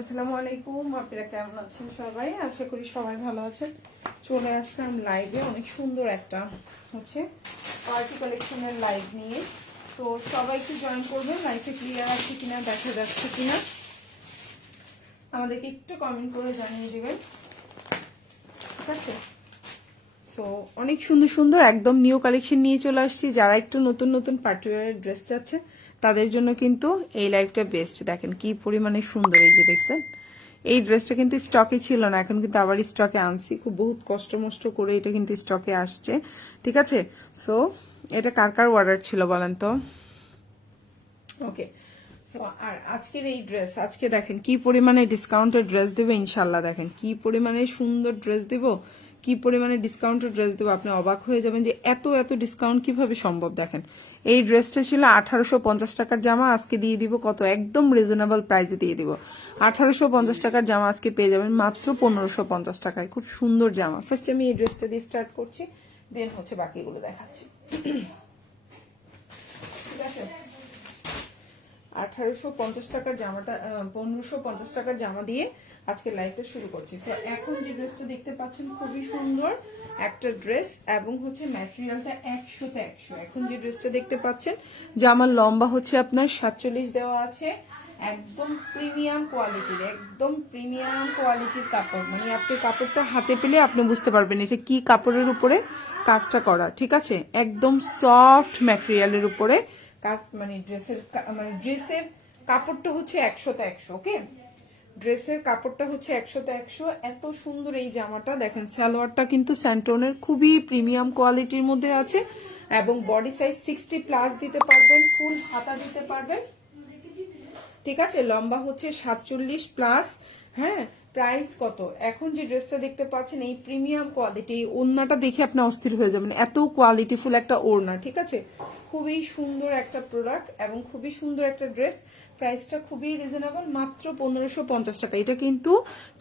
আসসালামু আলাইকুম, আপনারা কেমন আছেন সবাই? আশা করি সবাই ভালো আছেন। চলে আসলাম লাইভে অনেক সুন্দর একটা হচ্ছে পার্টি কালেকশনের লাইভ নিয়ে। তো সবাই একটু জয়েন করবেন। লাইভে ক্লিয়ার আছে কিনা, দেখা যাচ্ছে কিনা আমাদেরকে একটু কমেন্ট করে জানিয়ে দিবেন, ঠিক আছে? সো অনেক সুন্দর সুন্দর একদম নিউ কালেকশন নিয়ে চলে আসছি। যারা একটু নতুন নতুন পার্টিওয়ারের ড্রেস চাচ্ছে তাদের জন্য কিন্তু এই লাইভটা বেস্ট। দেখেন কি পরিমাণে সুন্দর, এই যে দেখছেন এই ড্রেসটা কিন্তু স্টকে ছিল না, এখন কিন্তু আবার স্টকে আনছি। খুব বহুত কষ্ট মষ্ট করে এটা কিন্তু স্টকে আসছে, ঠিক আছে? সো এটা কার কার অর্ডার ছিল বলেন তো? ওকে, সো আর আজকের এই ড্রেস, আজকে দেখেন কি পরিমাণে ডিসকাউন্টের ড্রেস দেবো ইনশাল্লাহ। দেখেন কি পরিমাণে সুন্দর ড্রেস দেবো, কি পরিমাণে ডিসকাউন্টের ড্রেস দেবো, আপনি অবাক হয়ে যাবেন যে এত এত ডিসকাউন্ট কিভাবে সম্ভব। দেখেন এই ড্রেসটা ছিল 1850 টাকার জামা, আজকে দিয়ে দিব কত, একদম রিজনেবল প্রাইসে দিয়ে দিব। 1850 টাকার জামা আজকে পেয়ে যাবেন মাত্র 1550 টাকায়। খুব সুন্দর জামা। ফার্স্ট আমি এই ড্রেসটা দিয়ে স্টার্ট করছি, দেন হচ্ছে বাকিগুলো দেখাচ্ছি, ঠিক আছে? 1850 টাকার জামাটা 1550 টাকার জামা দিয়ে আজকে লাইফটা শুরু করছি। সো এখন যে ড্রেসটা দেখতে পাচ্ছেন খুবই সুন্দর একটা ড্রেস, এবং হচ্ছে ম্যাটেরিয়ালটা 100তে 100। এখন যে ড্রেসটা দেখতে পাচ্ছেন জামার লম্বা হচ্ছে আপনার 47 দেওয়া আছে। একদম প্রিমিয়াম কোয়ালিটির, একদম প্রিমিয়াম কোয়ালিটির কাপড়, মানে আপনি কাপড়টা হাতে পেলে আপনি বুঝতে পারবেন এটা কি কাপড়ের উপরে কাজটা করা, ঠিক আছে? একদম সফট ম্যাটেরিয়ালের উপরে কাজ, মানে ড্রেসের কাপড়টা হচ্ছে 100তে 100। ওকে, ড্রেসের কাপড়টা হচ্ছে 100তে 100। এত সুন্দর এই জামাটা দেখেন। সালোয়ারটা কিন্তু স্যান্টনের খুবই প্রিমিয়াম কোয়ালিটির মধ্যে আছে, এবং বডি সাইজ 60+ দিতে পারবেন, ফুল হাতা দিতে পারবেন, ঠিক আছে? লম্বা হচ্ছে 47+। হ্যাঁ, প্রাইস কত? এখন যে ড্রেসটা দেখতে পাচ্ছেন এই প্রিমিয়াম কোয়ালিটি, ওড়নাটা দেখে আপনি অস্থির হয়ে যাবেন, এত কোয়ালিটিফুল একটা ওড়না, ঠিক আছে? খুবই সুন্দর একটা প্রোডাক্ট এবং খুবই সুন্দর একটা ড্রেস। প্রাইসটা খুবই রিজনেবল, মাত্র 1550 টাকা। এটা কিন্তু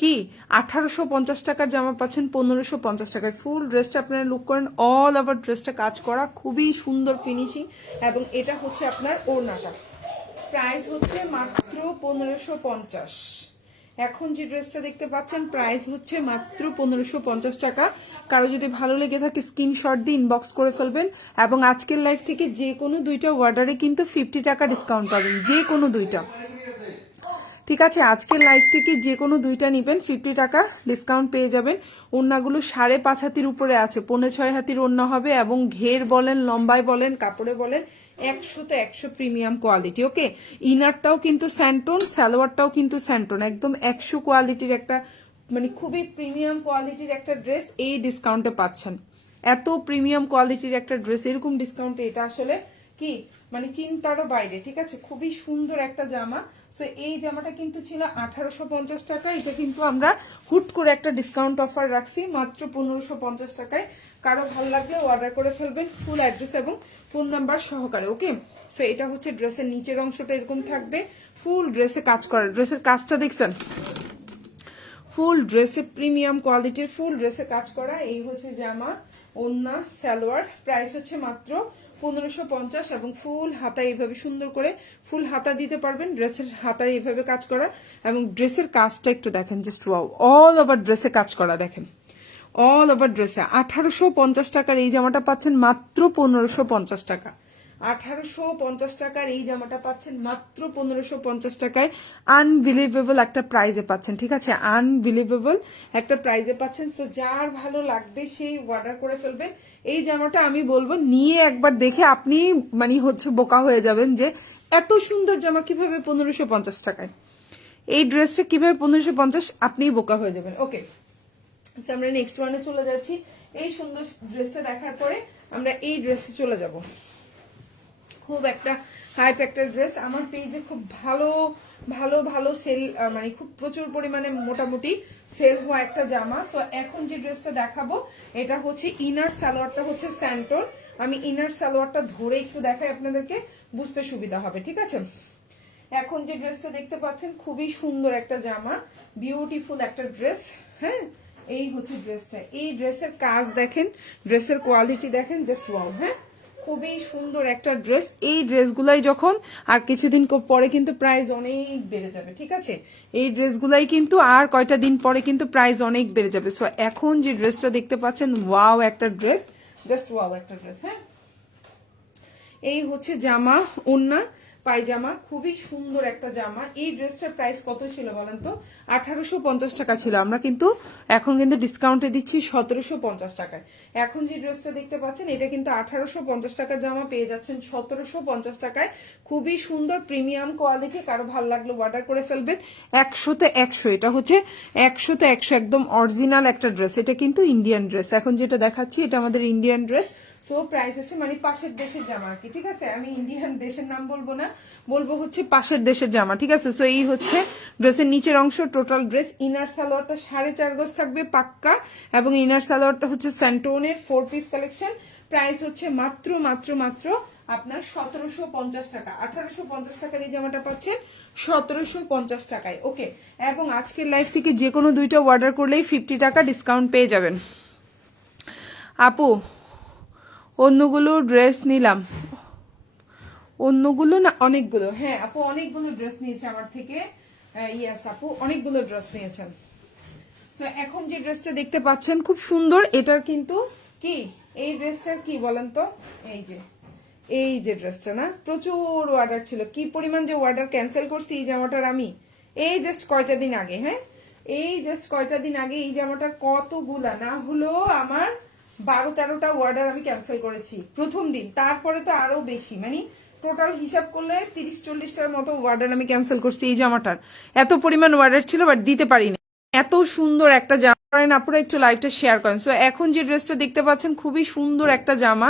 কি 1850 টাকার জামা পাচ্ছেন 1550 টাকায়। ফুল ড্রেসটা আপনারা লুক করেন, অল ওভার ড্রেসটা কাজ করা, খুবই সুন্দর ফিনিশিং, এবং এটা হচ্ছে আপনার ওড়নাটা। প্রাইস হচ্ছে মাত্র 1550। এখন যে ড্রেসটা দেখতে পাচ্ছেন প্রাইস হচ্ছে মাত্র 1550 টাকা। কারো যদি ভালো লেগে থাকে স্ক্রিনশট দিয়ে ইনবক্স করে ফেলবেন, এবং আজকের লাইভ থেকে যে কোনো দুইটা অর্ডারে কিন্তু 50 টাকা ডিসকাউন্ট পাবেন, যে কোনো দুইটা, ঠিক আছে? আজকের লাইভ থেকে যে কোনো দুইটা নিবেন 50 টাকা ডিসকাউন্ট পেয়ে যাবেন। ওড়নাগুলো 5.5 হাতির উপরে আছে, 5.5 হাতির ওড়না হবে, এবং ঘের বলেন, লম্বায় বলেন, কাপড়ে বলেন 100তে 100 প্রিমিয়াম কোয়ালিটি। ওকে, ইনারটাও কিন্তু স্যান্টন, সালোয়ারটাও কিন্তু স্যান্টন, একদম 100 কোয়ালিটির একটা, মানে খুবই প্রিমিয়াম কোয়ালিটির একটা ড্রেস এই ডিসকাউন্টে পাচ্ছেন। এত প্রিমিয়াম কোয়ালিটির একটা ড্রেস এরকম ডিসকাউন্টে, এটা আসলে কি মানে চিন্তারও বাইরে, ঠিক আছে? খুবই সুন্দর একটা জামা। সো এই জামাটা কিন্তু ছিল 1850 টাকা, এটা কিন্তু আমরা হুট করে একটা ডিসকাউন্ট অফার রাখছি মাত্র 1550 টাকায়। কারো ভালো লাগলে অর্ডার করে ফেলবেন, ফুল অ্যাড্রেস এবং ফোন নাম্বার সহকারে। ওকে, সো এটা হচ্ছে ড্রেসের নিচের অংশটা এরকম থাকবে, ফুল ড্রেসে কাজ করা। ড্রেসের কাজটা দেখছেন, ফুল ড্রেসে প্রিমিয়াম কোয়ালিটির, ফুল ড্রেসে কাজ করা। এই হচ্ছে জামা, ওন্না, সালোয়ার। প্রাইস হচ্ছে মাত্র 1550, এবং ফুল হাতা এইভাবে সুন্দর করে ফুল হাতা দিতে পারবেন, ড্রেসের হাতায় এইভাবে কাজ করা, এবং ড্রেসের কাজটা একটু দেখেন, জাস্ট ওয়াও, অল ওভার ড্রেসে কাজ করা। দেখেন অল ওভার ড্রেসে 1850 টাকার এই জামাটা পাচ্ছেন মাত্র 1550 টাকা। 1850 টাকার এই জামাটা পাচ্ছেন মাত্র 1550 টাকায়। আনবিলিভেবল একটা প্রাইজে পাচ্ছেন, ঠিক আছে? আনবিলিভেবল একটা প্রাইজে পাচ্ছেন। সো যার ভালো লাগবে সেই অর্ডার করে ফেলবেন। এই জামাটা আমি বলবো নিয়ে একবার দেখে আপনি মানে হচ্ছে বোকা হয়ে যাবেন যে এত সুন্দর জামা কিভাবে 1550 টাকায়, এই ড্রেসটা কিভাবে 1550, আপনিই বোকা হয়ে যাবেন। ওকে, আমরা নেক্সট ওয়ানে চলে যাচ্ছি। এই সুন্দর ড্রেসটা দেখার পরে আমরা এই ড্রেসে চলে যাব। খুব একটা হাইপ একটা ড্রেস, আমার পেজে খুব ভালো ভালো ভালো সেল, মানে খুব প্রচুর পরিমাণে মোটামুটি সেল হওয়া একটা জামা। সো এখন যে ড্রেসটা দেখাবো এটা হচ্ছে ইনার সালোয়ারটা হচ্ছে স্যান্টন। আমি ইনার সালোয়ারটা ধরে একটু দেখাই আপনাদেরকে, বুঝতে সুবিধা হবে, ঠিক আছে? এখন যে ড্রেসটা দেখতে পাচ্ছেন খুবই সুন্দর একটা জামা, বিউটিফুল একটা ড্রেস। হ্যাঁ, এই হচ্ছে ড্রেসটা। এই ড্রেসের কাজ দেখেন, ড্রেসের কোয়ালিটি দেখেন, জাস্ট ওয়াও। হ্যাঁ, খুবই সুন্দর একটা ড্রেস। এই ড্রেসগুলাই যখন আর কিছুদিন পরে কিন্তু প্রাইস অনেক বেড়ে যাবে, ঠিক আছে? এই ড্রেসগুলাই কিন্তু আর কয়টা দিন পরে কিন্তু প্রাইস অনেক বেড়ে যাবে। সো এখন যে ড্রেসটা দেখতে পাচ্ছেন, ওয়াও একটা ড্রেস, জাস্ট ওয়াও একটা ড্রেস। হ্যাঁ, এই হচ্ছে জামা, ওন্না, পায়জামা, খুবই সুন্দর একটা জামা। এই ড্রেসটার প্রাইস কত ছিল বলেন তো? 1850 টাকা ছিল। আমরা কিন্তু এখন কিন্তু ডিসকাউন্টে দিচ্ছি 1750 টাকায়। এখন যে ড্রেসটা দেখতে পাচ্ছেন এটা কিন্তু 1850 টাকার জামা পেয়ে যাচ্ছেন 1750 টাকায়। খুবই সুন্দর প্রিমিয়াম কোয়ালিটি। কারো ভালো লাগলো অর্ডার করে ফেলবেন। 100তে 100, এটা হচ্ছে 100তে 100 একদম অরিজিনাল একটা ড্রেস। এটা কিন্তু ইন্ডিয়ান ড্রেস। এখন যেটা দেখাচ্ছি এটা আমাদের ইন্ডিয়ান ড্রেস। সো প্রাইস হচ্ছে মানে পাশের দেশের জামা আর কি, ঠিক আছে? আমি ইন্ডিয়ান দেশের নাম বলবো না, বলবো হচ্ছে পাশের দেশের জামা, ঠিক আছে? সো এই হচ্ছে ড্রেসের নিচের অংশ, টোটাল ড্রেস। ইনার সালোয়ারটা 4.5 গজ থাকবে পাক্কা, এবং ইনার সালোয়ারটা হচ্ছে স্যান্টোনের 4 পিস কালেকশন। প্রাইস হচ্ছে মাত্র মাত্র মাত্র আপনার 1750 টাকা। 1850 টাকার এই জামাটা পাচ্ছেন 1750 টাকায়। ওকে, এবং আজকের লাইভ থেকে যে কোনো দুইটা অর্ডার করলেই 50 টাকা ডিসকাউন্ট পেয়ে যাবেন। আপু অন্যগুলো ড্রেস নিলাম, অন্যগুলো না অনেকগুলো, হ্যাঁ আপু অনেকগুলো ড্রেস নিয়েছে আমার থেকে। ইয়েস আপু অনেকগুলো ড্রেস নিয়েছেন। তো এখন যে ড্রেসটা দেখতে পাচ্ছেন খুব সুন্দর, এটার কিন্তু কি, এই ড্রেসটার কি বলেন তো? এই যে ড্রেসটা না, প্রচুর অর্ডার ছিল। কি পরিমাণ যে অর্ডার ক্যান্সেল করছি এই জামাটার আমি, এই জাস্ট কয়টা দিন আগে। হ্যাঁ, এই জাস্ট কয়টা দিন আগে এই জামাটার কতগুলা না হলো আমার 12-13টা অর্ডার আমি ক্যান্সেল করেছি প্রথম দিন। তারপরে তো আরো বেশি, মানে টোটাল হিসাব করলে 30-40টার মতো অর্ডার আমি ক্যান্সেল করছি এই জামাটার। এত পরিমাণ অর্ডার ছিল বাট দিতে পারিনি। এত সুন্দর একটা জামা, করেন আপনারা একটু লাইভটা শেয়ার করেন। সো এখন যে ড্রেসটা দেখতে পাচ্ছেন খুবই সুন্দর একটা জামা।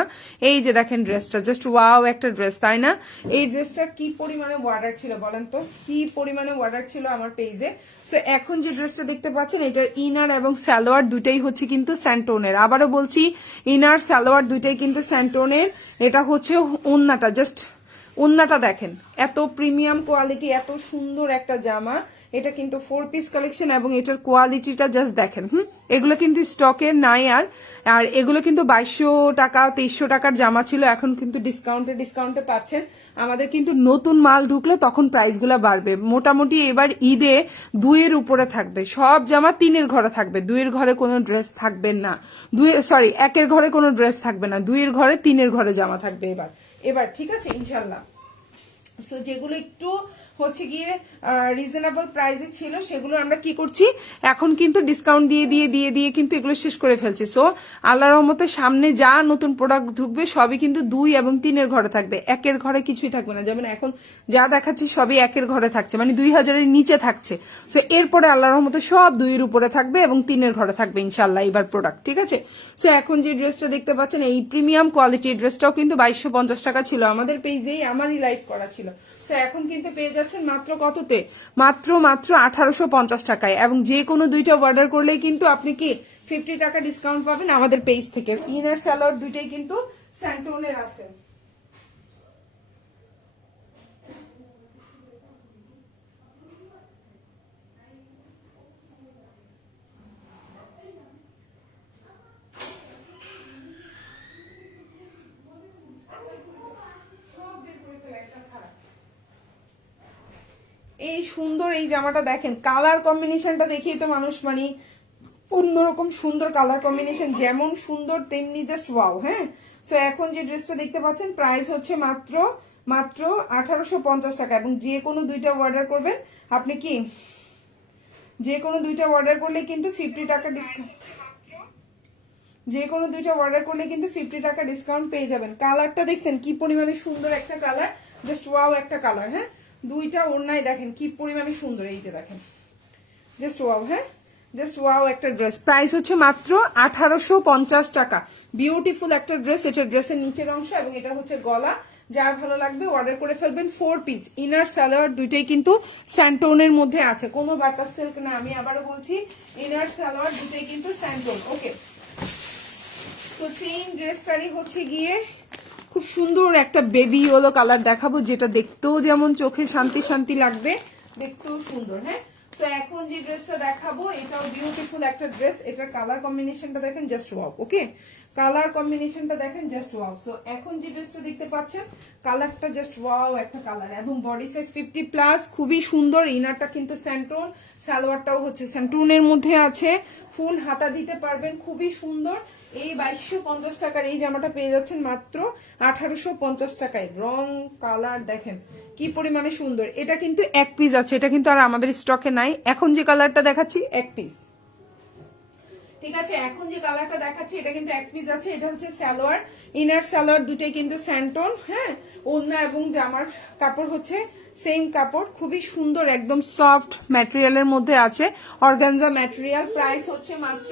এই যে দেখেন ড্রেসটা, জাস্ট ওয়াও একটা ড্রেস, তাই না? এই ড্রেসটা কি পরিমাণে অর্ডার ছিল বলেন তো, কি পরিমাণে অর্ডার ছিল আমার পেজে। সো এখন যে ড্রেসটা দেখতে পাচ্ছেন এটার ইনার এবং সালোয়ার দুইটাই হচ্ছে কিন্তু স্যান্টোনের। আবারও বলছি, ইনার সালোয়ার দুইটাই কিন্তু স্যান্টোনের। এটা হচ্ছে ওন্নাটা, জাস্ট ওন্নাটা দেখেন, এত প্রিমিয়াম কোয়ালিটি, এত সুন্দর একটা জামা। এটা কিন্তু 4 পিস কালেকশন এবং এটার কোয়ালিটিটা জাস্ট দেখেন। এগুলো কিন্তু স্টকে নাই আর। আর এগুলো কিন্তু 2200 টাকা 2300 টাকার জামা ছিল, এখন কিন্তু ডিসকাউন্টে পাচ্ছেন। আমাদের কিন্তু নতুন মাল ঢুকলে তখন প্রাইসগুলো বাড়বে। মোটামুটি এবার ঈদে 2-এর উপরে থাকবে সব জামা, 3-এর ঘরে থাকবে, 2-এর ঘরে কোনো ড্রেস থাকবে না। 1-এর ঘরে কোনো ড্রেস থাকবে না, 2-এর ঘরে 3-এর ঘরে জামা থাকবে এবার, ঠিক আছে ইনশাল্লাহ। সো যেগুলো একটু হচ্ছে গিয়ে রিজনেবল প্রাইসে ছিল সেগুলো আমরা কি করছি, এখন কিন্তু ডিসকাউন্ট দিয়ে কিন্তু এগুলো শেষ করে ফেলছি। সো আল্লাহর রহমতে সামনে যা নতুন প্রোডাক্ট ঢুকবে সবই কিন্তু 2 এবং 3-এর ঘরে থাকবে, 1-এর ঘরে কিছুই থাকবে না। যেমন এখন যা দেখাচ্ছি সবই 1-এর ঘরে থাকছে, মানে 2000-এর নিচে থাকছে। সো এরপরে আল্লাহর রহমতে সব 2-এর উপরে থাকবে এবং 3-এর ঘরে থাকবে ইনশাল্লাহ এবার প্রোডাক্ট, ঠিক আছে? সো এখন যে ড্রেসটা দেখতে পাচ্ছেন এই প্রিমিয়াম কোয়ালিটির ড্রেসটাও কিন্তু 2250 টাকা ছিল, আমাদের পেজেই আমারই লাইভ করা ছিল। এখন কিন্তু পেয়ে যাচ্ছেন মাত্র কততে, মাত্র 1850 টাকায়। এবং যে কোনো দুইটা অর্ডার করলেই কিন্তু আপনি কি 50 টাকা ডিসকাউন্ট পাবেন আমাদের পেজ থেকে। ইনার সালোয়ার দুইটাই কিন্তু স্যান্টোনের আছে। এই সুন্দর এই জামাটা দেখেন, কালার কম্বিনেশনটা দেখিয়ে তো মানুষ মানে অন্যরকম সুন্দর কালার কম্বিনেশন, যেমন সুন্দর তেমনি জাস্ট ওয়াও। হ্যাঁ, সো এখন যে ড্রেসটা দেখতে পাচ্ছেন প্রাইস হচ্ছে মাত্র 1850 টাকা। এবং যে কোনো দুইটা অর্ডার করবেন আপনি কি, যে কোনো দুইটা অর্ডার করলে কিন্তু 50 টাকা ডিসকাউন্ট, যে কোনো দুইটা অর্ডার করলে কিন্তু 50 টাকা ডিসকাউন্ট পেয়ে যাবেন। কালারটা দেখছেন কি পরিমাণে সুন্দর একটা কালার, জাস্ট ওয়াও একটা কালার। হ্যাঁ, দুইটা ওড়নায় দেখেন কি পরিমাণে সুন্দর, এই যে দেখেন জাস্ট ওয়াও। হ্যাঁ, জাস্ট ওয়াও একটা ড্রেস। প্রাইস হচ্ছে মাত্র 1850 টাকা। বিউটিফুল একটা ড্রেস। এটা ড্রেসের নিচের অংশ এবং এটা হচ্ছে গলা। যার ভালো লাগবে অর্ডার করে ফেলবেন। 4 পিস ইনার সালোয়ার দুইটাই কিন্তু স্যান্টোনের মধ্যে আছে, কোনো বাটার সিল্ক না। আমি আবারও বলছি, ইনার সালোয়ার দুইটাই কিন্তু স্যান্টোন। ওকে, তো সেম ড্রেসটারই হচ্ছে গিয়ে খুব সুন্দর একটা বেবি ইয়েলো কালার দেখাবো, যেটা দেখতেও যেমন চোখে শান্তি শান্তি লাগবে, দেখতেও সুন্দর। হ্যাঁ, তো এখন যে ড্রেসটা দেখাবো এটাও বিউটিফুল একটা ড্রেস। এটার কালার কম্বিনেশনটা দেখেন, জাস্ট ওয়াও। ওকে, কালার কম্বিনেশনটা দেখেন জাস্ট ওয়াও। সো এখন যে ড্রেসটা দেখতে পাচ্ছেন কালারটা জাস্ট ওয়াও একটা কালার, এবং বডি সাইজ 50+, খুবই সুন্দর। ইনারটা কিন্তু স্যান্টুন, সালোয়ারটাও হচ্ছে স্যান্টুনের মধ্যে আছে, ফুল হাতা দিতে পারবেন, খুবই সুন্দর। এই 2250 টাকার এই জামাটা পেয়ে যাচ্ছেন মাত্র 1850 টাকায়। রং কালার দেখেন কি পরিমাণে সুন্দর। এটা কিন্তু এক পিস আছে, এটা কিন্তু আর আমাদের স্টকে নাই। এখন যে কালারটা দেখাচ্ছি এক পিস, ঠিক আছে? এখন যে কালারটা দেখাচ্ছি এটা কিন্তু এক পিস আছে। এটা হচ্ছে সালোয়ার, ইনার সালোয়ার দুটোই কিন্তু স্যান্টন, হ্যাঁ। ওড়না এবং জামার কাপড় হচ্ছে সেম কাপড়, খুবই সুন্দর, একদম সফট ম্যাটেরিয়ালের মধ্যে আছে, অর্গানজা ম্যাটেরিয়াল। প্রাইস হচ্ছে মাত্র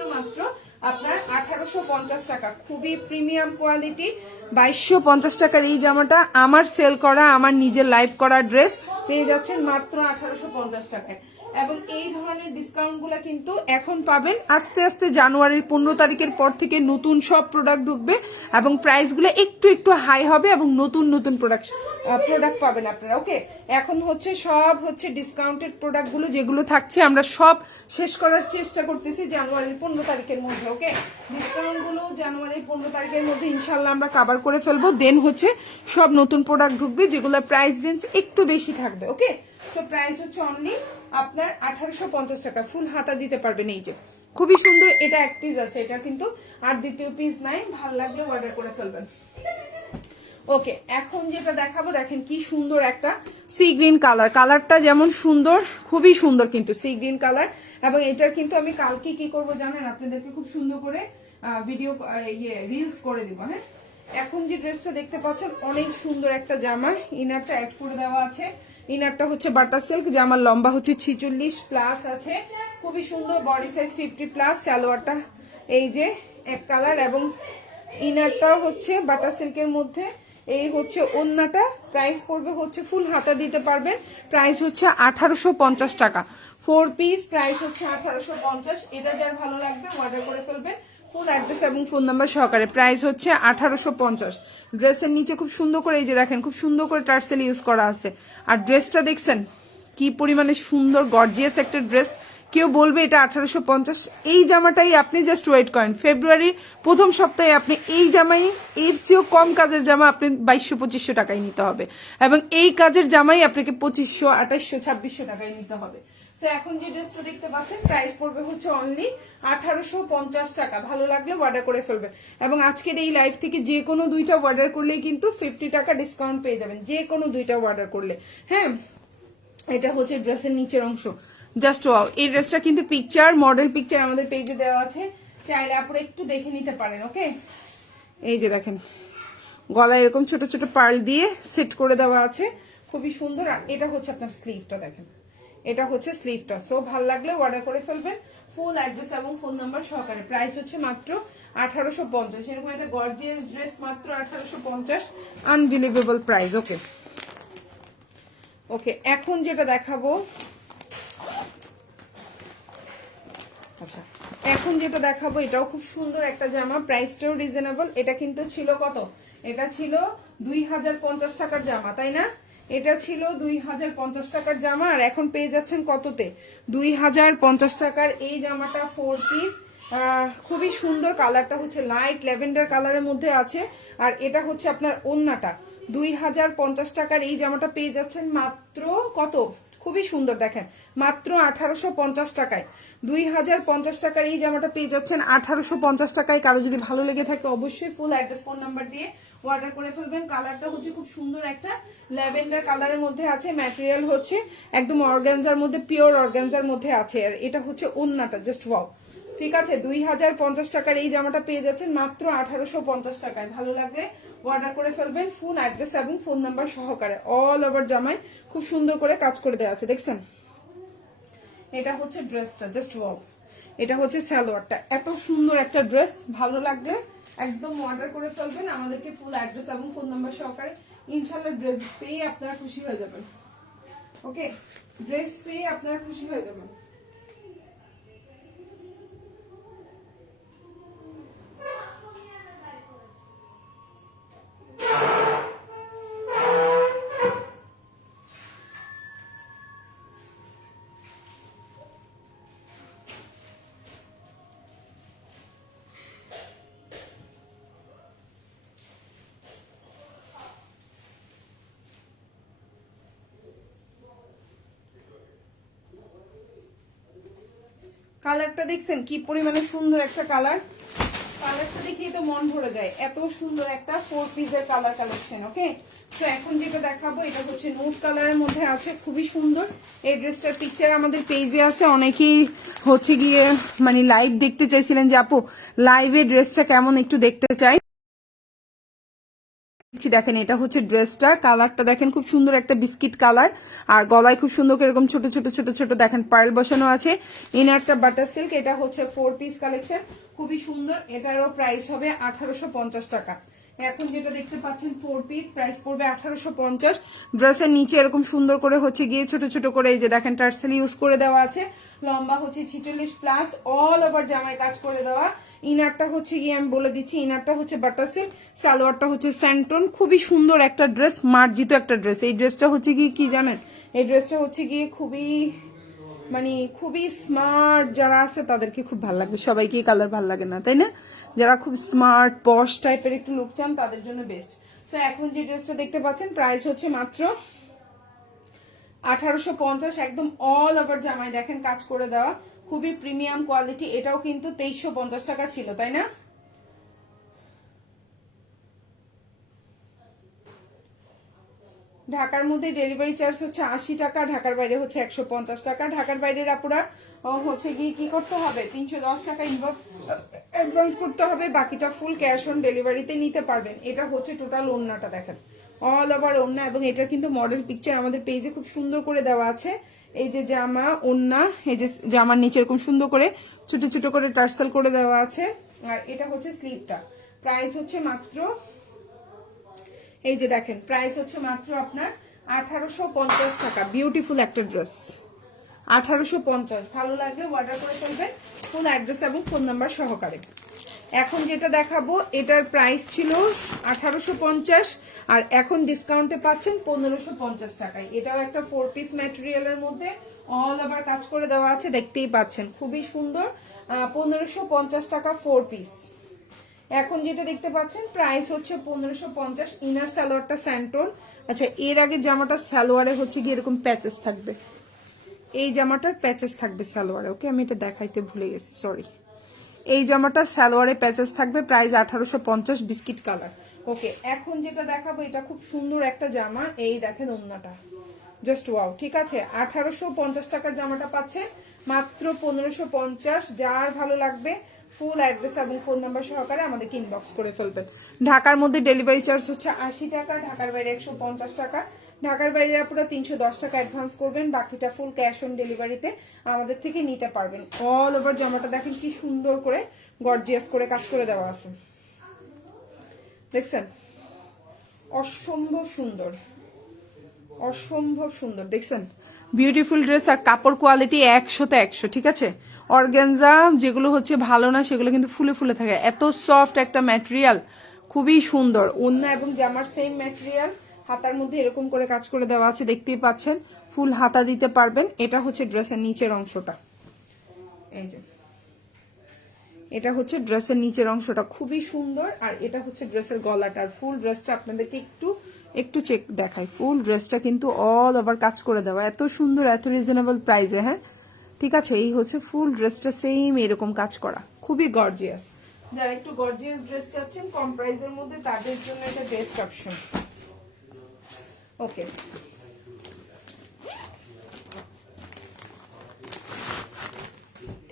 আপনার 1850 টাকা, খুবই প্রিমিয়াম কোয়ালিটি। 2250 টাকার এই জামাটা আমার সেল করা, আমার নিজের লাইভ করা ড্রেস পেয়ে যাচ্ছেন মাত্র 1850 টাকায়। এবং এই ধরনের ডিসকাউন্ট গুলা কিন্তু এখন পাবেন, আস্তে আস্তে জানুয়ারির 15 তারিখের পর থেকে নতুন সব প্রোডাক্ট ঢুকবে এবং প্রাইস গুলো একটু হাই হবে এবং নতুন প্রোডাক্ট পাবেন আপনারা। ওকে, এখন হচ্ছে সব হচ্ছে ডিসকাউন্টেড প্রোডাক্ট গুলো যেগুলো থাকছে আমরা সব শেষ করার চেষ্টা করতেছি জানুয়ারির 15 তারিখের মধ্যে। ওকে, ডিসকাউন্ট গুলো জানুয়ারির 15 তারিখের মধ্যে ইনশাল্লাহ আমরা কভার করে ফেলবো। দেন হচ্ছে সব নতুন প্রোডাক্ট ঢুকবে যেগুলো প্রাইস রেঞ্জ একটু বেশি থাকবে। ওকে, তো প্রাইস হচ্ছে অনলি আপনার 1850 টাকা, ফুল হাতা দিতে পারবেন। এই যে খুবই সুন্দর, এটা এক পিস আছে, এটা কিন্তু আর দ্বিতীয় পিস নাই। ভালো লাগলে অর্ডার করে ফেলবেন। ওকে, এখন যেটা দেখাবো দেখেন কি সুন্দর একটা সি গ্রিন কালার। কালারটা যেমন সুন্দর, খুবই সুন্দর কিন্তু সি গ্রিন কালার। এবং এটার কিন্তু আমি কালকে কি করব জানেন, আপনাদেরকে খুব সুন্দর করে ভিডিও রিলস করে দিব। হ্যাঁ, এখন যে ড্রেসটা দেখতে পাচ্ছেন অনেক সুন্দর একটা জামা, ইনারটা অ্যাড করে দেওয়া আছে। ইনারটা হচ্ছে বাটার সিল্ক, জামার লম্বা হচ্ছে 46+ আছে, খুবই সুন্দর, বডি সাইজ 50+। সালোয়ারটা এই যে এক কালার, এবং ইনারটাও হচ্ছে বাটার সিল্কের মধ্যে। এই হচ্ছে ওন্নাটা, প্রাইস পড়বে হচ্ছে ফুল হাতা দিতে পারবেন, প্রাইস হচ্ছে 1850 টাকা। 4 পিস, প্রাইস হচ্ছে 1850। এটা যার ভালো লাগবে অর্ডার করে ফেলবেন, ফুল অ্যাড্রেস এবং ফোন নাম্বার সহকারে। প্রাইস হচ্ছে 1850। ড্রেসের নিচে খুব সুন্দর করে এই যে দেখেন খুব সুন্দর করে টার্সেল ইউজ করা আছে। আর ড্রেসটা দেখছেন কি পরিমাণে সুন্দর, গর্জিয়াস একটা ড্রেস। কেউ বলবে এটা 1850। এই জামাটাই আপনি জাস্ট ওয়েট করেন, ফেব্রুয়ারির প্রথম সপ্তাহে আপনি এই জামাই, এর চেয়েও কম কাজের জামা আপনি 2200-2500 টাকায় নিতে হবে, এবং এই কাজের জামাই আপনাকে 2500, 2800, 2600 টাকায় নিতে হবে। তো এখন যে ড্রেসটা দেখতে পাচ্ছেন প্রাইস পড়বে হচ্ছে অনলি 1850 টাকা। ভালো লাগলে অর্ডার করে ফেলবেন। এবং আজকের এই লাইভ থেকে যে কোনো দুইটা অর্ডার করলেই কিন্তু 50 টাকা ডিসকাউন্ট পেয়ে যাবেন, যে কোনো দুইটা অর্ডার করলে। হ্যাঁ, এটা হচ্ছে ড্রেসের নিচের অংশ, জাস্ট ওয়াও। এই ড্রেসটা কিন্তু পিকচার, মডেল পিকচার আমাদের পেজে দেওয়া আছে, চাইলে আপনারা একটু দেখে নিতে পারেন। ওকে, এই যে দেখেন গলায় এরকম ছোট ছোট পার্ল দিয়ে সেট করে দেওয়া আছে, খুবই সুন্দর। আর এটা হচ্ছে আপনার স্লিভটা, দেখেন এটা হচ্ছে স্লিভটা। সো ভালো লাগলে অর্ডার করে ফেলবেন, ফুল অ্যাড্রেস এবং ফোন নাম্বার সহকারে। প্রাইস হচ্ছে মাত্র 1850। এরকম একটা গর্জিয়াস ড্রেস মাত্র 1850, আনবিলিভেবল প্রাইস। ওকে ওকে, এখন যেটা দেখাবো, আচ্ছা এখন যেটা দেখাবো এটাও খুব সুন্দর একটা জামা, প্রাইসটাও রিজনেবল। এটা কিন্তু ছিল কত, এটা ছিল 2050 টাকার জামা, তাই না? এটা ছিল 2050 টাকার জামা, আর এখন পেয়ে যাচ্ছেন কততে, 2050 টাকার এই জামাটা 4 পিস। খুবই সুন্দর, কালারটা হচ্ছে লাইট ল্যাভেন্ডার কালারের মধ্যে আছে। আর এটা হচ্ছে আপনার ওন্নাটা। 2050 টাকার এই জামাটা পেয়ে যাচ্ছেন মাত্র কত, খুবই সুন্দর দেখেন, মাত্র 1850 টাকায়। 2050 টাকার এই জামাটা পেয়ে যাচ্ছেন 1850 টাকায়। কারো যদি ভালো লেগে থাকে অবশ্যই ফুল অ্যাড্রেস ফোন নাম্বার দিয়ে অর্ডার করে ফেলবেন। কালারটা হচ্ছে খুব সুন্দর একটা ল্যাভেন্ডার কালারের মধ্যে আছে, ম্যাটেরিয়াল হচ্ছে একদম অর্গানজার মধ্যে, পিওর অর্গানজার মধ্যে আছে। আর এটা হচ্ছে ওন্নাটা, জাস্ট ওয়াও। ঠিক আছে, 2050 টাকার এই জামাটা পেয়ে যাচ্ছেন মাত্র 1850 টাকায়। ভালো লাগবে অর্ডার করে ফেলবেন, ফুল অ্যাড্রেস এবং ফোন নাম্বার সহকারে। অল ওভার জামায় খুব সুন্দর করে কাজ করে দেওয়া আছে, দেখছেন? এটা হচ্ছে ড্রেসটা, জাস্ট ওয়াও। এটা হচ্ছে সালোয়ারটা, এত সুন্দর একটা ড্রেস। ভালো লাগবে একদম অর্ডার করে ফেলবেন, আমাদেরকে ফুল অ্যাড্রেস এবং ফোন নাম্বার সহকারে। ইনশাআল্লাহ ড্রেস পেয়ে আপনারা খুশি হয়ে যাবেন। ওকে, ড্রেস পেয়ে আপনারা খুশি হয়ে যাবেন। কালারটা দেখছেন কি পরিমাণে সুন্দর একটা কালার, কালারটা দেখেই তো মন ভরে যায়, এত সুন্দর একটা 4 পিসের কালার কালেকশন। ওকে, তো এখন যেটা দেখাবো এটা হচ্ছে নুড কালারের মধ্যে আছে, খুবই সুন্দর। এই ড্রেসটার পিকচার আমাদের পেজে আছে, অনেকেই হচ্ছে গিয়ে মানে লাইভ দেখতে চাইছিলেন যে আপু লাইভে ড্রেসটা কেমন একটু দেখতে চাই। দেখেন এটা হচ্ছে ড্রেসটা, কালারটা দেখেন খুব সুন্দর একটা বিস্কিট কালার, আর গলায় খুব সুন্দর এরকম ছোট ছোট ছোট ছোট দেখেন পার্ল বসানো আছে। ইনারটা বাটার সিল্ক, এটা হচ্ছে 4 পিস কালেকশন, খুবই সুন্দর। এটারও প্রাইস হবে 1850 টাকা। এখন যেটা দেখতে পাচ্ছেন 4 পিস, প্রাইস পড়বে 1850। ড্রেসের নিচে এরকম সুন্দর করে হচ্ছে গিয়ে ছোট ছোট করে এই যে দেখেন টার্সেল ইউজ করে দেওয়া আছে, লম্বা হচ্ছে 46 প্লাস, অল ওভার জামায় কাজ করে দেওয়া। ইনারটা হচ্ছে গিয়ে আমি বলে দিচ্ছি, ইনারটা হচ্ছে বাটার সিল্ক, সালোয়ারটা হচ্ছে স্যান্টন, খুবই সুন্দর একটা ড্রেস, মার্জিত একটা ড্রেস। এই ড্রেসটা হচ্ছে গিয়ে কি জানেন, এই ড্রেসটা হচ্ছে গিয়ে খুবই মানে খুবই স্মার্ট যারা আছে তাদেরকে খুব ভালো লাগবে, সবাইকে কালার ভালো লাগে না তাই না, যারা খুব স্মার্ট পশ টাইপের একটু লুক চান তাদের জন্য বেস্ট। সো এখন যে ড্রেসটা দেখতে পাচ্ছেন প্রাইস হচ্ছে মাত্র 1850, একদম অল ওভার জামায় দেখেন কাজ করে দেওয়া, খুবই প্রিমিয়াম কোয়ালিটি। এটাও কিন্তু 2350 টাকা ছিল তাই না। ঢাকার মধ্যে ডেলিভারি চার্জ হচ্ছে 80 টাকা, ঢাকার বাইরে হচ্ছে 150 টাকা। ঢাকার বাইরের আপুরা হচ্ছে গিয়ে কি করতে হবে, 310 টাকা অ্যাডভান্স করতে হবে, বাকিটা ফুল ক্যাশ অন ডেলিভারিতে নিতে পারবেন। এটা হচ্ছে টোটাল ওড়নাটা দেখেন, অল ওভার ওড়না, এবং এটার কিন্তু মডেল পিকচার আমাদের পেজে খুব সুন্দর করে দেওয়া আছে। এই যে জামা ওড়না, এই যে জামার নিচে এরকম সুন্দর করে ছোট ছোট করে টার্সেল করে দেওয়া আছে, আর এটা হচ্ছে স্লিভটা। প্রাইস হচ্ছে মাত্র, এই যে দেখেন প্রাইস হচ্ছে মাত্র আপনার 1850 টাকা। বিউটিফুল একটা ড্রেস, 1850। ভালো লাগলে অর্ডার করে ফেলবেন ফুল অ্যাড্রেস এবং ফোন নাম্বার সহকারে। এখন যেটা দেখাবো এটার প্রাইস ছিল 1850, আর এখন ডিসকাউন্টে পাচ্ছেন 1550 টাকায়। এটাও একটা 4 পিস ম্যাটেরিয়ালের মধ্যে অল ওভার কাজ করে দেওয়া আছে, দেখতেই পাচ্ছেন খুবই সুন্দর। 1550 টাকা 4 পিস। এখন যেটা দেখতে পাচ্ছেন প্রাইস হচ্ছে 1550। ইনার সালোয়ারটা স্যান্টন। আচ্ছা, এর আগে জামাটা সালোয়ারে হচ্ছে গিয়ে এরকম প্যাচেস থাকবে, এই জামাটার প্যাচেস থাকবে সালোয়ারে। ওকে, আমি এটা দেখাইতে ভুলে গেছি, সরি। এই জামাটা সালোয়ারে প্যাচেস থাকবে, প্রাইস 1850, বিস্কিট কালার। ওকে, এখন যেটা দেখাবো এটা খুব সুন্দর একটা জামা, এই দেখেন ওন্নাটা জাস্ট ওয়াও। ঠিক আছে, 1850 টাকার জামাটা পাচ্ছে মাত্র 1550। যার ভালো লাগবে ফুল অ্যাড্রেস এবং ফোন নাম্বার সহকারে আমাদেরকে ইনবক্স করে ফেলবেন। ঢাকার মধ্যে ডেলিভারি চার্জ হচ্ছে 80 টাকা, ঢাকার বাইরে 150 টাকা। ঢাকার বাইরে পুরো 310 টাকা অ্যাডভান্স করবেন, বাকিটা ফুল ক্যাশ অন ডেলিভারিতে আমাদের থেকে নিতে পারবেন। অল ওভার জামাটা দেখেন কি সুন্দর করে গর্জিয়াস করে কাজ করে দেওয়া আছে, দেখছেন অসম্ভব সুন্দর, অসম্ভব সুন্দর দেখছেন, বিউটিফুল ড্রেস। আর কাপড় কোয়ালিটি 100তে 100। ঠিক আছে, অর্গানজা যেগুলো হচ্ছে ভালো না সেগুলো কিন্তু ফুলে ফুলে থাকে, এত সফট একটা ম্যাটেরিয়াল, খুবই সুন্দর। ওড়না এবং জামার সেম ম্যাটেরিয়াল, হাতার মধ্যে এরকম করে কাজ করে দেওয়া আছে, দেখতেই পাচ্ছেন ফুল হাতা দিতে পারবেন। এটা হচ্ছে ড্রেসের নিচের অংশটা, এই যে এটা হচ্ছে ড্রেসের নিচের অংশটা, খুবই সুন্দর। আর এটা হচ্ছে ড্রেসের গলাটা। আর ফুল ড্রেসটা আপনাদেরকে একটু চেক দেখাই, ফুল ড্রেসটা কিন্তু অল ওভার কাজ করে দেওয়া, এত সুন্দর, এত রিজনেবল প্রাইসে। হ্যাঁ, ঠিক আছে, এই হচ্ছে ফুল ড্রেসটা সেম এরকম কাজ করা, খুবই গর্জিয়াস। যারা একটু গর্জিয়াস ড্রেস চাচ্ছেন কম প্রাইসের মধ্যে তাদের জন্য এটা বেস্ট অপশন। ওকে,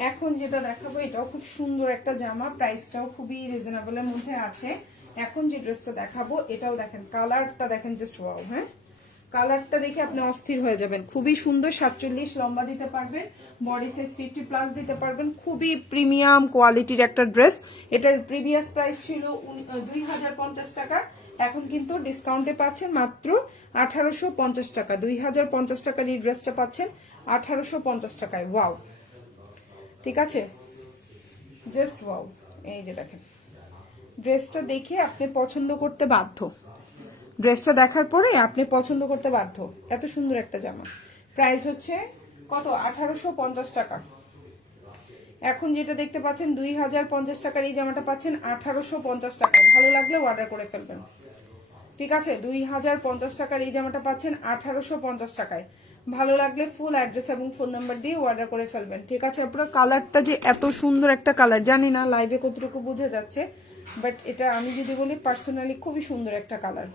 এখন যেটা দেখাবো এটাও খুব সুন্দর একটা জামা, প্রাইসটাও খুবই রিজনেবলের মধ্যে আছে। এখন যে ড্রেসটা দেখাবো এটাও দেখেন, কালারটা দেখেন জাস্ট ওয়াও। হ্যাঁ, কালারটা দেখে আপনি অস্থির হয়ে যাবেন, খুবই সুন্দর। 47 লম্বা দিতে পারবেন, বডি সাইজ 50 প্লাস দিতে পারবেন, খুবই প্রিমিয়াম কোয়ালিটির একটা ড্রেস। এটার প্রিভিয়াস প্রাইস ছিল 2050 টাকা, এখন কিন্তু ডিসকাউন্টে পাচ্ছেন মাত্র 1850 টাকা। 2050 টাকার এই ড্রেসটা পাচ্ছেন 1850 টাকায়। ওয়াও, ঠিক আছে, জাস্ট ওয়াও। এই যে দেখেন ড্রেসটা দেখে আপনি পছন্দ করতে বাধ্য, ড্রেসটা দেখার পরে আপনি পছন্দ করতে বাধ্য, এত সুন্দর একটা জামা। প্রাইস হচ্ছে কত, 1850 টাকা। এখন যেটা দেখতে পাচ্ছেন 2050 টাকার এই জামাটা পাচ্ছেন 1850 টাকায়। ভালো লাগলে অর্ডার করে ফেলবেন। ঠিক আছে, 2050 টাকার এই জামাটা পাচ্ছেন 1850 টাকায়। ভালো লাগলে ফুল অ্যাড্রেস এবং ফোন নাম্বার দিয়ে অর্ডার করে ফেলবেন, ঠিক আছে? আপনার কালারটা যে এত সুন্দর একটা কালার, জানি না লাইভে কতটুকু বোঝা যাচ্ছে, বাট এটা আমি যদি বলি পার্সোনালি খুবই সুন্দর একটা কালার।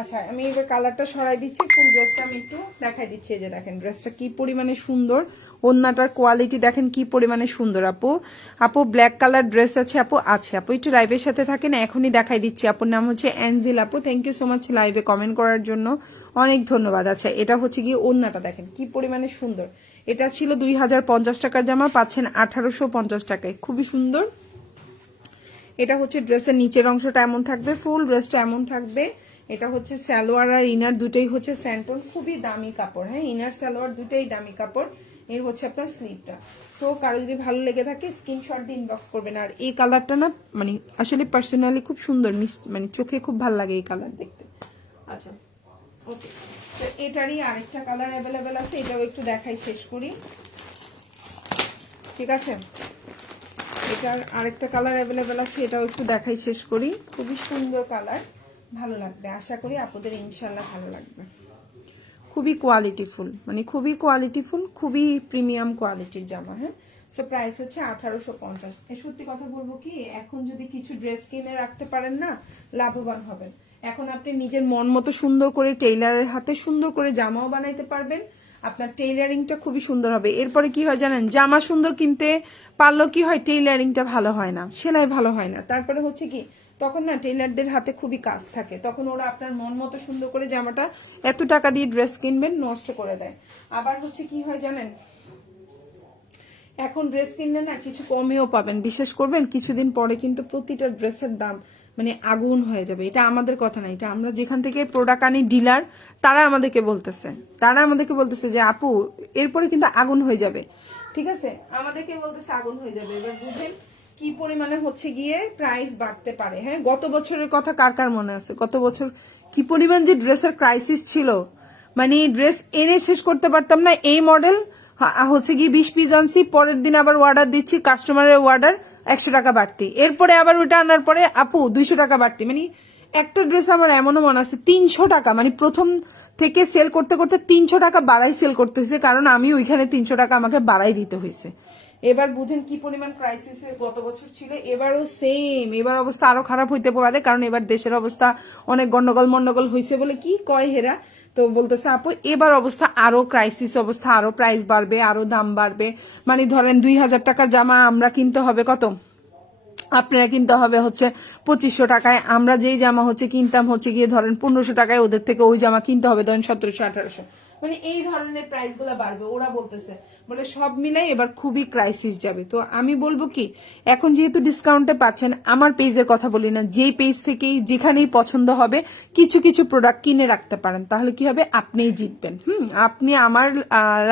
আচ্ছা, আমি এবার কালারটা সরাই দিচ্ছি, ফুল ড্রেসটা আমি একটু দেখাই দিচ্ছি। এই যে দেখেন ড্রেসটা কি পরিমাণে সুন্দর, ওন্নাটার কোয়ালিটি দেখেন কি পরিমাণে সুন্দর। আপু আপু ব্ল্যাক কালার ড্রেস আছে আপু? আছে আপু, একটু লাইভের সাথে থাকেন, এখনই দেখাই দিচ্ছি। আপুর নাম হচ্ছে অ্যাঞ্জেল আপু, থ্যাংক ইউ সো মাচ লাইভে কমেন্ট করার জন্য, অনেক ধন্যবাদ। আচ্ছা, এটা হচ্ছে কি ওন্নাটা দেখেন কি পরিমাণে সুন্দর। এটা ছিল 2050 টাকার জামা, পাচ্ছেন 1850 টাকায়, খুবই সুন্দর। এটা হচ্ছে ড্রেসের নিচের অংশটা এমন থাকবে, ফুল ড্রেসটা এমন থাকবে। এটা হচ্ছে সালোয়ার আর ইনার দুটোই হচ্ছে স্যান্টন, খুবই দামি কাপড়। হ্যাঁ, ইনার সালোয়ার দুটোই দামি কাপড়। এই হচ্ছে আপনার স্লিভটা। সো কারো যদি ভালো লেগে থাকে স্ক্রিনশট দিয়ে ইনবক্স করবেন। আর এই কালারটা না মানে আসলে পার্সোনালি খুব সুন্দর, মানে চোখে খুব ভালো লাগে এই কালার দেখতে। আচ্ছা ওকে, তো এটারই আরেকটা কালার অ্যাভেলেবেল আছে, এটাও একটু দেখাই শেষ করি, ঠিক আছে? এটার আরেকটা কালার অ্যাভেলেবেল আছে, এটাও একটু দেখাই শেষ করি। খুবই সুন্দর কালার, ভালো লাগবে আশা করি আপনাদের, ইনশাল্লাহ ভালো লাগবে। খুবই কোয়ালিটিফুল, মানে খুবই কোয়ালিটিফুল, খুবই প্রিমিয়াম কোয়ালিটির জামা। হ্যাঁ, সো প্রাইস হচ্ছে 1850। সত্যি কথা বলবো কি, এখন যদি কিছু ড্রেস কিনে রাখতে পারেন না, লাভবান হবেন। এখন আপনি নিজের মন মতো সুন্দর করে টেইলারের হাতে সুন্দর করে জামাও বানাইতে পারবেন, আপনার টেইলারিংটা খুবই সুন্দর হবে। এরপরে কি হয় জানেন, জামা সুন্দর কিনতে পারলেও কি হয়, টেইলারিংটা ভালো হয় না, সেলাই ভালো হয় না। তারপরে হচ্ছে কি, তখন না টেইলারদের হাতে খুবই কাজ থাকে, তখন ওরা আপনার মন মতো সুন্দর করে জামাটা এত টাকা দিয়ে ড্রেস কিনবেন নষ্ট করে দেয়। আবার হচ্ছে কি হয় জানেন, এখন ড্রেস কিনলে না কিছু কমেও পাবেন, বিশেষ করবেন কিছুদিন পরে কিন্তু প্রতিটা ড্রেসের দাম মানে আগুন হয়ে যাবে। এটা আমাদের কথা না, এটা আমরা যেখান থেকে প্রোডাক্ট আনি ডিলার, তারা আমাদেরকে বলতেছে যে আপু এরপরে কিন্তু আগুন হয়ে যাবে, ঠিক আছে? আমাদেরকে বলতেছে আগুন হয়ে যাবে। এবার বুঝেন কি পরিমাণে হচ্ছে গিয়ে প্রাইস বাড়তে পারে। হ্যাঁ, গত বছরের কথা কার কার মনে আছে? গত বছর কি পরিমাণ যে ড্রেসের ক্রাইসিস ছিল, মানে ড্রেস এনে শেষ করতে পারতাম না। এই মডেল হচ্ছে কি 20 পিস আনছি, পরের দিন আবার অর্ডার দিচ্ছি, কাস্টমারের অর্ডার 100 টাকা বাড়তি, এরপরে আবার ওইটা আনার পরে আপু 200 টাকা বাড়তি। মানে একটা ড্রেস আমার এমনও মনে আছে 300 টাকা, মানে প্রথম থেকে সেল করতে করতে 300 টাকা বাড়াই সেল করতে হয়েছে, কারণ আমি ওইখানে 300 টাকা আমাকে বাড়াই দিতে হয়েছে। এবার বুঝেন কি পরিমাণ ক্রাইসিস গত বছর ছিল। এবারও সেম, এবার অবস্থা আরো খারাপ হইতে পারে, কারণ এবার দেশের অবস্থা অনেক গন্ডগোল হয়েছে বলে কি কয় হেরা, তো বলতেছে আপু এবার অবস্থা আরো ক্রাইসিস অবস্থা, আরো প্রাইস বাড়বে, আরো দাম বাড়বে। মানে ধরেন 2000 টাকার জামা আমরা কিনতে হবে কত, আপনারা কিনতে হবে হচ্ছে 2500 টাকায়, আমরা যেই জামা হচ্ছে কিনতাম হচ্ছে গিয়ে ধরেন 1500 টাকায়, ওদের থেকে ওই জামা কিনতে হবে ধরেন 1700-1800। মানে এই ধরনের প্রাইস গুলা বাড়বে, ওরা বলতেছে, বলে সব মিলাই এবার খুবই ক্রাইসিস যাবে। তো আমি বলবো কি, এখন যেহেতু ডিসকাউন্টে পাচ্ছেন, আমার পেজের কথা বলি না, যেই পেজ থেকেই যেখানেই পছন্দ হবে কিছু কিছু প্রোডাক্ট কিনে রাখতে পারেন, তাহলে কি হবে, আপনিই জিতবেন। আপনি আমার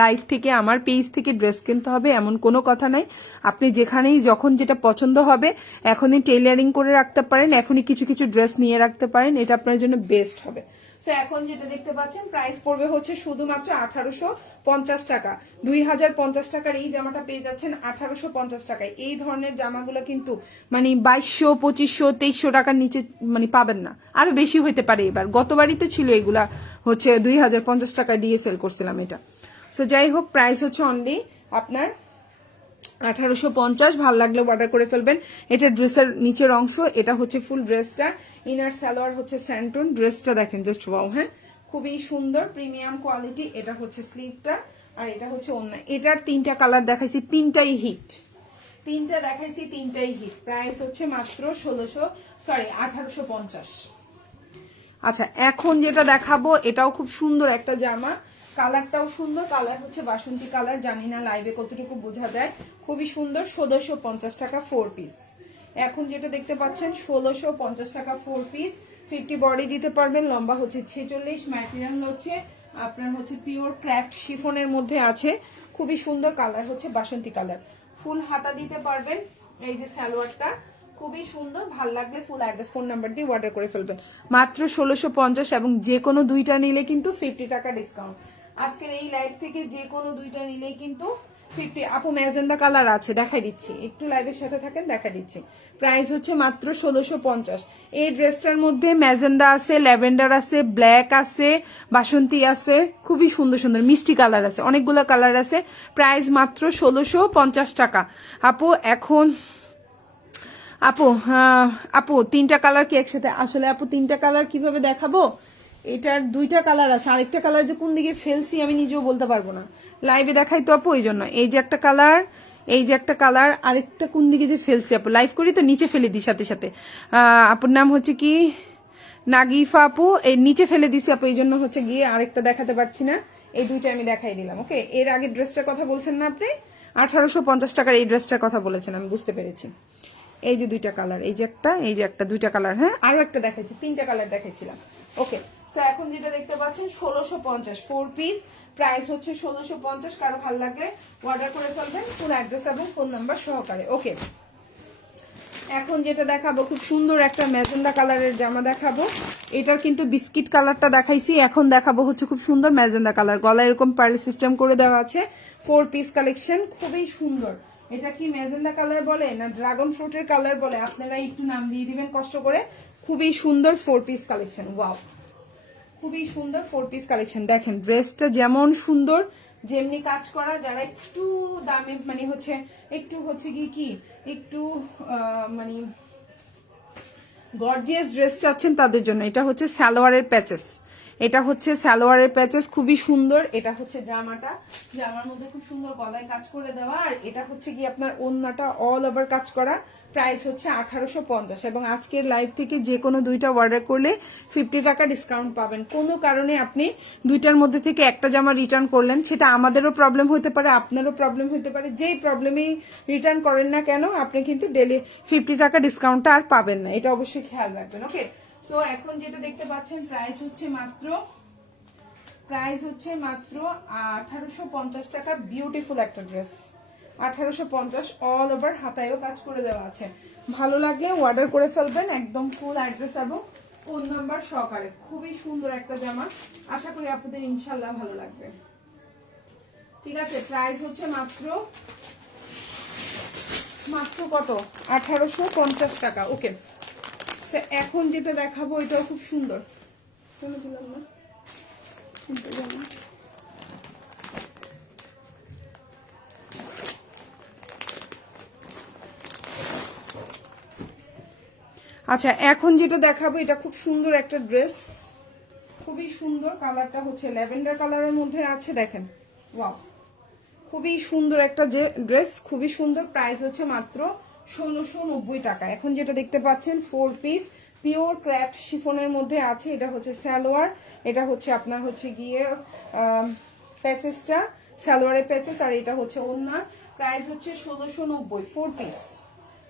লাইফ থেকে আমার পেজ থেকে ড্রেস কিনতে হবে এমন কোনো কথা নাই। আপনি যেখানেই যখন যেটা পছন্দ হবে এখনই টেইলারিং করে রাখতে পারেন, এখনই কিছু কিছু ড্রেস নিয়ে রাখতে পারেন, এটা আপনার জন্য বেস্ট হবে। সো এখন যেটা দেখতে পাচ্ছেন প্রাইস পড়বে হচ্ছে শুধুমাত্র 1850 টাকা। 2050 টাকার এই জামাটা পেয়ে যাচ্ছেন 1850 টাকায়। এই ধরনের জামাগুলো কিন্তু মানে 2200, 2500, 2300 টাকার নিচে মানে পাবেন না, আরো বেশি হইতে পারে। এবার গতবারই তো ছিল এগুলা হচ্ছে 2050 টাকা দিয়ে সেল করছিলাম এটা। সো যাই হোক, প্রাইস হচ্ছে অনলি আপনার 1850। ভালো লাগলে অর্ডার করে ফেলবেন। এটা ড্রেসের নিচের অংশ, এটা হচ্ছে ফুল ড্রেসটা, ইনার সালোয়ার হচ্ছে স্যান্টন। ড্রেসটা দেখেন জাস্ট ওয়াও। হ্যাঁ, খুবই সুন্দর প্রিমিয়াম কোয়ালিটি। এটা হচ্ছে স্লিভটা, আর এটা হচ্ছে ওন্না। এটার 3টা কালার দেখাইছি, 3টাই হিট। 3টা দেখাইছি, 3টাই হিট। প্রাইস হচ্ছে মাত্র 1850। আচ্ছা, এখন যেটা দেখাবো এটাও খুব সুন্দর একটা জামা, কালারটাও সুন্দর, কালার হচ্ছে বাসন্তী কালার, জানি না লাইভে কতটুকু বোঝা যায়। খুবই সুন্দর, 1750 টাকা 4 পিস। এখন যেটা দেখতে পাচ্ছেন 1650 টাকা 4 পিস, 50 বডি দিতে পারবেন, লম্বা হচ্ছে 46, ম্যাটেরিয়াল হচ্ছে আপনার হচ্ছে পিওর ক্র্যাফট শিফনের মধ্যে আছে, খুবই সুন্দর কালার হচ্ছে বাসন্তী কালার, ফুল হাতা দিতে পারবেন। এই যে সালোয়ারটা খুবই সুন্দর, ভাল লাগলে ফুল অ্যাড্রেস ফোন নাম্বার দিয়ে অর্ডার করে ফেলবেন। মাত্র 1650 এবং যে কোনো দুইটা নিলে কিন্তু 50 টাকা ডিসকাউন্ট। আজকের এই লাইভ থেকে যে কোনো দুইটা নিলেই কিন্তু 50। আপু ম্যাজেন্ডা কালার আছে, দেখাই দিচ্ছি, একটু লাইভের সাথে থাকেন, দেখা দিচ্ছি। প্রাইস হচ্ছে মাত্র 1650। এই ড্রেসটার মধ্যে ম্যাজেন্ডা আছে, ল্যাভেন্ডার আছে, ব্ল্যাক আছে, বাসন্তী আছে, খুবই সুন্দর সুন্দর মিষ্টি কালার আছে, অনেকগুলো কালার আছে। প্রাইস মাত্র 1650 টাকা। আপু এখন আপু তিনটা কালার কি একসাথে? আসলে আপু তিনটা কালার কিভাবে দেখাবো, এটার দুইটা কালার আছে, আরেকটা কালার যে কোন দিকে ফেলছি আমি নিজেও বলতে পারবো না, লাইভে দেখাই তো আপু, এই জন্য। এই যে একটা কালার, এই যে একটা কালার, আরেকটা কোন দিকে যে ফেলছি আপু, লাইভ করি তো নিচে ফেলে দিই সাথে সাথে। আপুর নাম হচ্ছে কি নাগিফা আপু, এই নিচে ফেলে দিছি আপু, এই জন্য হচ্ছে গিয়ে আরেকটা দেখাতে পারছি না, এই দুইটা আমি দেখাই দিলাম। ওকে, এর আগে ড্রেসটার কথা বলছেন না আপনি, 1850 টাকার এই ড্রেসটার কথা বলেছেন, আমি বুঝতে পেরেছি। এই যে দুইটা কালার, এই যে একটা, এই যে একটা, দুইটা কালার, হ্যাঁ আরো একটা দেখাইছি, তিনটা কালার দেখাইছিলাম। ওকে, সো এখন যেটা দেখতে পাচ্ছেন 1650 4 পিস, প্রাইস হচ্ছে 1650। কারো ভালো লাগলে অর্ডার করে ফেলবেন ফুল অ্যাড্রেস এবং ফোন নাম্বার সহকারে। ওকে, এখন যেটা দেখাবো খুব সুন্দর একটা ম্যাজেন্ডা কালারের জামা দেখাবো। এটার কিন্তু বিস্কিট কালারটা দেখাইছি, এখন দেখাবো হচ্ছে খুব সুন্দর ম্যাজেন্ডা কালার, গলায় এরকম পার্ল সিস্টেম করে দেওয়া আছে, 4 পিস কালেকশন, খুবই সুন্দর। এটা কি ম্যাজেন্ডা কালার বলে না ড্রাগন ফ্রুটের কালার বলে, আপনারা একটু নাম দিয়ে দিবেন কষ্ট করে। খুবই সুন্দর 4 পিস কালেকশন, ওয়াও, খুবই সুন্দর 4 পিস কালেকশন। দেখেন ড্রেসটা যেমন সুন্দর, যেমনি কাজ করা, যারা একটু দামে মানে হচ্ছে একটু হচ্ছে কি একটু মানে গর্জিয়াস ড্রেস চাচ্ছেন তাদের জন্য এটা হচ্ছে সালোয়ারের প্যাচেস, এটা হচ্ছে সালোয়ারের প্যাচেস, খুবই সুন্দর। এটা হচ্ছে জামাটা, জামার মধ্যে খুব সুন্দর গলায় কাজ করে দেওয়া, আর এটা হচ্ছে কি আপনার ওন্নাটা অল ওভার কাজ করা। প্রাইস হচ্ছে 1850 এবং আজকের লাইভ থেকে যে কোনো দুইটা অর্ডার করলে 50 টাকা ডিসকাউন্ট পাবেন। কোনো কারণে আপনি দুইটার মধ্যে থেকে একটা জামা রিটার্ন করলেন, সেটা আমাদেরও প্রবলেম হতে পারে, আপনারও প্রবলেম হতে পারে, যেই প্রবলেমেই রিটার্ন করেন না কেন আপনি কিন্তু ডেলি 50 টাকা ডিসকাউন্টটা আর পাবেন না, এটা অবশ্যই খেয়াল রাখবেন। ওকে, সো এখন যেটা দেখতে পাচ্ছেন প্রাইস হচ্ছে মাত্র 1850 টাকা। বিউটিফুল একটা ড্রেস, 1850, অল ওভার হাতায়ও কাজ করে দেওয়া আছে। ভালো লাগলে অর্ডার করে ফেলবেন, একদম ফুল অ্যাড্রেস এবং ফোন নাম্বার সহকারে। খুবই সুন্দর একটা জামা, আশা করি আপনাদের ইনশাল্লাহ ভালো লাগবে। ঠিক আছে, প্রাইস হচ্ছে মাত্র কত, 1850 টাকা। ওকে, এখন যেটা দেখাবো এটাও খুব সুন্দর, আচ্ছা এখন যেটা দেখাবো এটা খুব সুন্দর একটা ড্রেস, খুবই সুন্দর, কালারটা হচ্ছে ল্যাভেন্ডার কালারের মধ্যে আছে, দেখেন ওয়াও, খুবই সুন্দর একটা যে ড্রেস, খুবই সুন্দর। প্রাইস হচ্ছে মাত্র 1690 টাকা। এখন যেটা দেখতে পাচ্ছেন 4 পিস পিওর ক্র্যাফট শিফনের মধ্যে আছে, এটা হচ্ছে সালোয়ার, এটা হচ্ছে আপনার হচ্ছে গিয়ে প্যাচেসটা, সালোয়ারের প্যাচেস, আর এটা হচ্ছে ওন্না। প্রাইস হচ্ছে 1690, 4 পিস,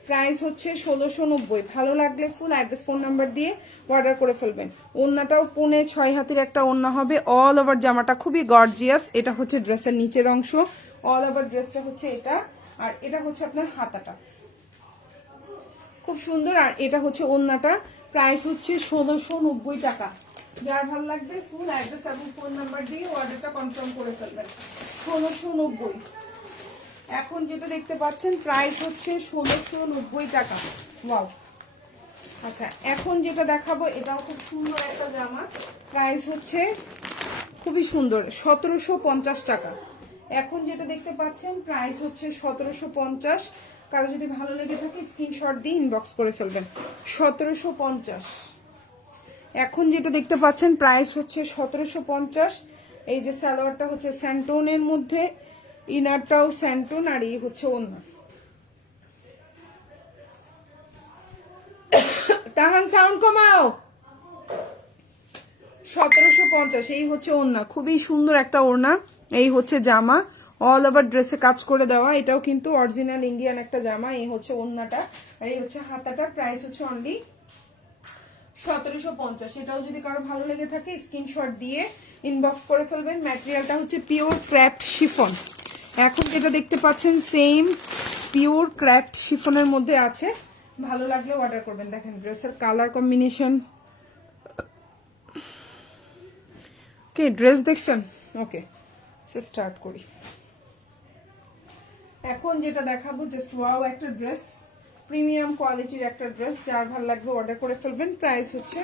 প্রাইস হচ্ছে 1690। ভালো লাগলে ফুল অ্যাড্রেস ফোন নাম্বার দিয়ে অর্ডার করে ফেলবেন। ওন্নাটাও 5.5 হাতের একটা ওন্না হবে, অল ওভার জামাটা খুবই গর্জিয়াস। এটা হচ্ছে ড্রেসের নিচের অংশ, অল ওভার ড্রেসটা হচ্ছে এটা, আর এটা হচ্ছে আপনার হাতাটা, খুব সুন্দর। আর এটা হচ্ছে ওন্নাটা, প্রাইস হচ্ছে 1690 টাকা। যার ভালো লাগবে ফুল অ্যাড্রেস এবং ফোন নাম্বার দিয়ে অর্ডারটা কনফার্ম করে ফেলবেন। 1690। এখন যেটা দেখতে পাচ্ছেন প্রাইস হচ্ছে 1690 টাকা। ওয়াও, আচ্ছা এখন যেটা দেখাবো এটাও খুব সুন্দর একটা জামা, প্রাইস হচ্ছে খুবই সুন্দর 1750 টাকা। এখন যেটা দেখতে পাচ্ছেন প্রাইস হচ্ছে 1750। কারো যদি ভালো লেগে থাকে স্ক্রিনশট দিয়ে ইনবক্স করে ফেলবেন। 1750। এখন যেটা দেখতে পাচ্ছেন প্রাইস হচ্ছে 1750। এই যে সালোয়ারটা হচ্ছে স্যান্টোনের মধ্যে, ইনারটাও স্যান্টোন, আর এই হচ্ছে ওন্না। তাহান সাউন্ড কমাও। 1750, এই হচ্ছে ওন্না, খুবই সুন্দর একটা ওড়না, এই হচ্ছে জামা, অল ওভার ড্রেসে কাজ করে দেওয়া, এটাও কিন্তু অরিজিনাল ইন্ডিয়ান একটা জামা। এই হচ্ছে ওন্নাটা আর এই হচ্ছে হাতাটা। প্রাইস হচ্ছে অনলি 1750। এটাও যদি কারো ভালো লেগে থাকে স্ক্রিনশট দিয়ে ইনবক্স করে ফেলবেন। ম্যাটেরিয়ালটা হচ্ছে পিওর ক্র্যাফট শিফন। এখন যেটা দেখতে পাচ্ছেন সেম পিওর ক্র্যাফট শিফনের মধ্যে আছে, ভালো লাগলে অর্ডার করবেন। দেখেন ড্রেসের কালার কম্বিনেশন, ওকে ড্রেস দেখছেন? ওকে স্টার্ট করি। এখন যেটা দেখাবো জাস্ট ওয়াও একটা ড্রেস, প্রিমিয়াম কোয়ালিটির একটা ড্রেস, যার ভালো লাগবে অর্ডার করে ফেলবেন। প্রাইস হচ্ছে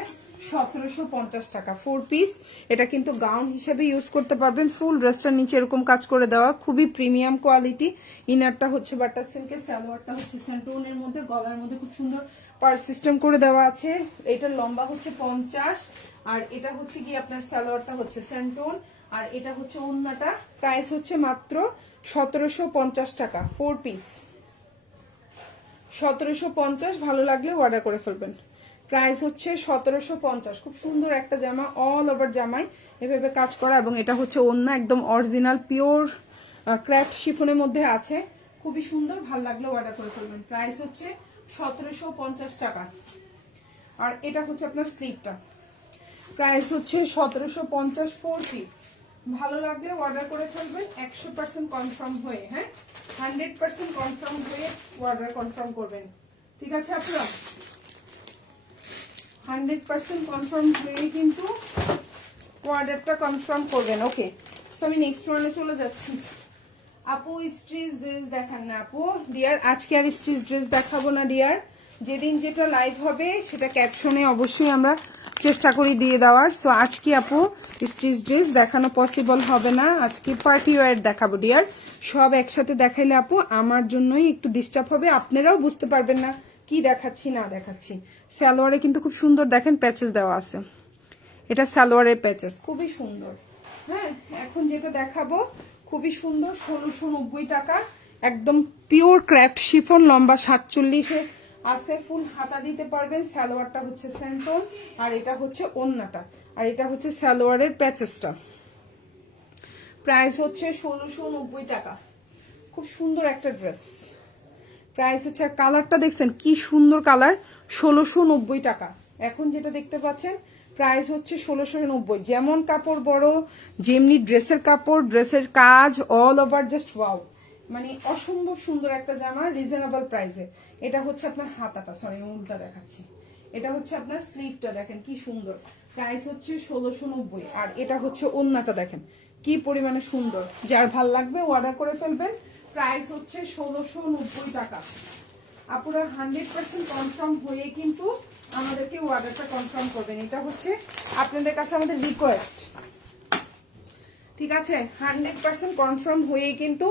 1750 টাকা 4 পিস। এটা কিন্তু গাউন হিসেবে ইউজ করতে পারবেন। ফুল ড্রেসটার নিচে এরকম কাজ করে দেওয়া, খুবই প্রিমিয়াম কোয়ালিটি। ইনারটা হচ্ছে বাটার সিল্কের, সালোয়ারটা হচ্ছে স্যান্টোনের মধ্যে, গলার মধ্যে খুব সুন্দর পার সিস্টেম করে দেওয়া আছে। এটার লম্বা হচ্ছে 50 আর এটা হচ্ছে কি আপনার সালোয়ারটা হচ্ছে স্যান্টোন আর এটা হচ্ছে ওন্নাটা। প্রাইস হচ্ছে মাত্র 1750 টাকা 4 পিস। 1750, ভালো লাগলে অর্ডার করে ফেলবেন। প্রাইস হচ্ছে 1750। খুব সুন্দর একটা জামা, অল ওভার জামাই এভাবে কাজ করা এবং এটা হচ্ছে ওন্না, একদম অরিজিনাল পিওর ক্র্যাফট শিফনের মধ্যে আছে, খুবই সুন্দর, ভালো লাগলে অর্ডার করে ফেলবেন। প্রাইস হচ্ছে 1750 টাকা। আর এটা হচ্ছে আপনার স্লিভটা, প্রাইস হচ্ছে 1750 4 পিস। ভালো লাগলে অর্ডার করে ফেলবেন 100% কনফার্ম হয়ে, হ্যাঁ 100% কনফার্ম হয়ে অর্ডার কনফার্ম করবেন, ঠিক আছে আপনারা? 100% কনফার্ম হয়ে কিন্তু অর্ডারটা কনফার্ম করবেন। ওকে, সো আমি নেক্সট ওয়ানে চলে যাচ্ছি। আপু স্ট্রিচ ড্রেস দেখান না আপু। ডিয়ার আজকে আর স্ট্রিচ ড্রেস দেখাবো না ডিয়ার, যেদিন যেটা লাইভ হবে সেটা ক্যাপশনে অবশ্যই আমরা চেষ্টা করি দিয়ে দেওয়ার। সো আজকে আপু স্টিচ ড্রেস দেখানো পসিবল হবে না, আজকে পার্টি ওয়্যার দেখাবো ডিয়ার। সব একসাথে দেখাইলে আপু আমার জন্যই একটু ডিস্টার্ব হবে, আপনারাও বুঝতে পারবেন না কি দেখাচ্ছি না দেখাচ্ছি। সালোয়ারে কিন্তু খুব সুন্দর দেখেন প্যাচেস দেওয়া আছে, এটা সালোয়ারের প্যাচেস খুবই সুন্দর। হ্যাঁ এখন যেটা দেখাবো খুবই সুন্দর, 1690 টাকা, একদম পিওর ক্র্যাফট শিফন, লম্বা 47-এ আছে, ফুল হাতা দিতে পারবেন। সালোয়ারটা হচ্ছে স্যান্টোন আর এটা হচ্ছে ওন্নাটা আর এটা হচ্ছে সালোয়ারের প্যাচেসটা। প্রাইস হচ্ছে 1690 টাকা, খুব সুন্দর একটা ড্রেস। প্রাইস হচ্ছে, আর কালারটা দেখছেন কি সুন্দর কালার, 1690 টাকা। এখন যেটা দেখতে পাচ্ছেন প্রাইস হচ্ছে 1690। যেমন কাপড় বড়, যেমনি ড্রেসের কাপড়, ড্রেসের কাজ অল ওভার জাস্ট ওয়াও, মানে অসম্ভব সুন্দর একটা জামা রিজনেবল প্রাইসে। এটা হচ্ছে আপনার হাতাটা, সরি উল্টা দেখাচ্ছি, এটা হচ্ছে আপনার স্লিভটা দেখেন কি সুন্দর, প্রাইস হচ্ছে 1690। আর এটা হচ্ছে ওন্নাটা দেখেন কি পরিমাণে সুন্দর, যার ভাল লাগবে অর্ডার করে ফেলবেন। প্রাইস হচ্ছে 1690 টাকা। আপনারা 100% কনফার্ম হয়ে কিন্তু আমাদেরকে অর্ডারটা কনফার্ম করবেন, এটা হচ্ছে আপনাদের কাছে আমাদের রিকোয়েস্ট, ঠিক আছে? 100% কনফার্ম হয়ে কিন্তু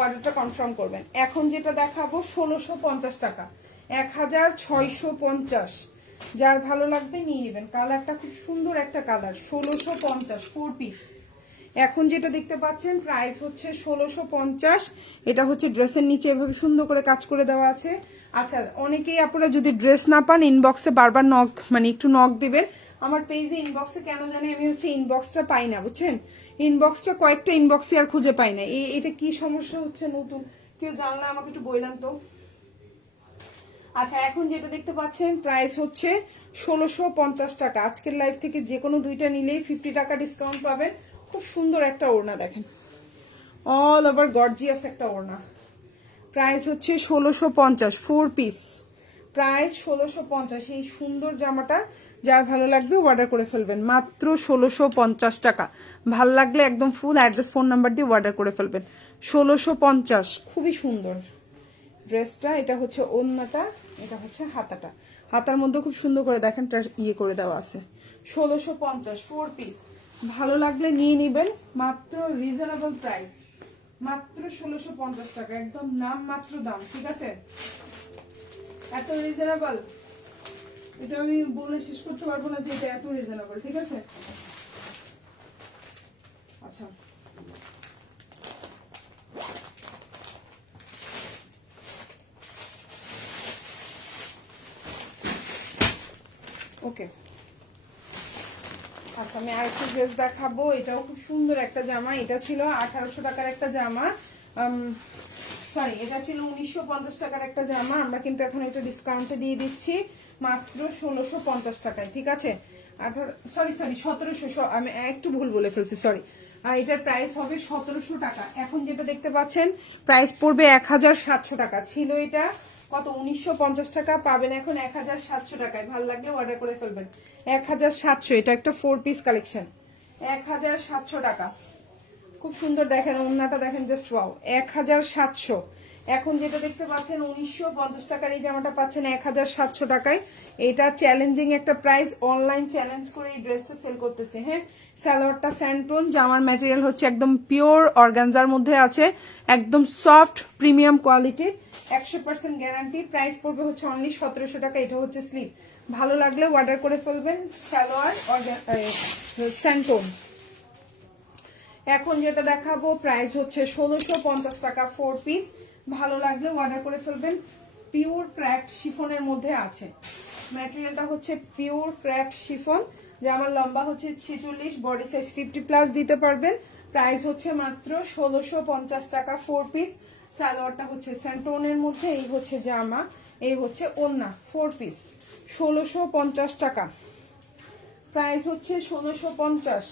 অর্ডারটা কনফার্ম করবেন। এখন যেটা দেখাবো 1650 টাকা, 1650, যার ভালো লাগবে নিয়ে নেবেন। কালারটা খুব সুন্দর একটা কালার, 1650 4 পিস। এখন যেটা দেখতে পাচ্ছেন প্রাইস হচ্ছে 1650। এটা হচ্ছে ড্রেসের নিচে এভাবে সুন্দর করে কাজ করে দেওয়া আছে। আচ্ছা অনেকেই আপনারা যদি ড্রেস না পান ইনবক্সে বারবার নক, মানে একটু নক দিবেন আমার পেজে। ইনবক্সে কেন জানি আমি হচ্ছে ইনবক্সটা পাই না, বুঝছেন? ইনবক্সটা কয়েকটা ইনবক্সে আর খুঁজে পাই না, এটা কি সমস্যা হচ্ছে নতুন কেউ জানলে আমাকে একটু বললাম তো। আচ্ছা এখন যেটা দেখতে পাচ্ছেন প্রাইস হচ্ছে 1650 টাকা। আজকের লাইভ থেকে যে কোনো দুইটা নিলেই 50 টাকা ডিসকাউন্ট পাবেন। খুব সুন্দর একটা ওড়না দেখেন, অল ওভার গর্জিয়াস একটা ওড়না। প্রাইস হচ্ছে 1650 4 পিস, প্রাইস 1650। এই সুন্দর জামাটা যার ভালো লাগবে অর্ডার করে ফেলবেন, মাত্র 1650 টাকা। ভাল লাগলে একদম ফুল অ্যাড্রেস ফোন নাম্বার দিয়ে অর্ডার করে ফেলবেন। 1650, খুবই সুন্দর ড্রেসটা। এটা হচ্ছে ওন্নাটা, এটা হচ্ছে হাতাটা, হাতার মধ্যে খুব সুন্দর করে দেখেন ইয়ে করে দেওয়া আছে। 1650 4 পিস, ভালো লাগলে নিয়ে নেবেন, মাত্র রিজনেবল প্রাইস, মাত্র 1650 টাকা, একদম নাম মাত্র দাম, ঠিক আছে? এত রিজনেবল, এটা আমি বলে শেষ করতে পারবো না যে এটা এত রিজনেবল, ঠিক আছে? আচ্ছা ওকে, আচ্ছা আমি আরেকটা ড্রেস দেখাবো, এটাও খুব সুন্দর একটা জামা। এটা ছিল 1800 টাকার একটা জামা, সরি এটা ছিল 1950 টাকার একটা জামা। আমরা কিন্তু এখন এটা ডিসকাউন্টে দিয়ে দিচ্ছি মাত্র 1650 টাকায়, ঠিক আছে? 1700, আমি একটু ভুল বলে ফেলছি, সরি। আর এটার প্রাইস হবে 1700 টাকা। এখন যেটা দেখতে পাচ্ছেন প্রাইস পড়বে 1700 টাকা। ছিল এটা কত 1950 টাকা, পাবেন এখন 1700 টাকায়। ভালো লাগলে অর্ডার করে ফেলবেন। 1700, এটা একটা 4 পিস কালেকশন, 1700 টাকা। খুব সুন্দর, দেখেন ওড়নাটা দেখেন, জাস্ট ওয়াও, 1700। এখন যেটা দেখতে পাচ্ছেন 1950 টাকার এই জামাটা পাচ্ছেন 1700 টাকায়। এটা চ্যালেঞ্জিং একটা প্রাইস, অনলাইন চ্যালেঞ্জ করে এই ড্রেসটা সেল করতেছে। হ্যাঁ, সালোয়ারটা স্যান্টোন, জামার ম্যাটেরিয়াল হচ্ছে একদম পিওর অর্গানজার মধ্যে আছে, একদম সফট প্রিমিয়াম কোয়ালিটির, 100% গ্যারান্টি। প্রাইস পড়বে হচ্ছে অনলি 1700 টাকা। এটা হচ্ছে স্লিভ। ভালো লাগলে অর্ডার করে ফেলবেন, সালোয়ার স্যান্টোন। এখন যেটা দেখাবো প্রাইস হচ্ছে 1650 টাকা, 4 পিস। ভালো লাগলে অর্ডার করে ফেলবেন। পিওর ক্র্যাফট শিফনের মধ্যে আছে, ম্যাটেরিয়ালটা হচ্ছে পিওর ক্র্যাফট শিফন। জামার লম্বা হচ্ছে 46, বডি সাইজ 50+ দিতে পারবেন। প্রাইস হচ্ছে মাত্র 1650 টাকা, 4 পিস। সালোয়ারটা হচ্ছে স্যান্টোনের মধ্যে, এই হচ্ছে জামা, এই হচ্ছে ওড়না, 4 পিস, 1650 টাকা। প্রাইস হচ্ছে 1650।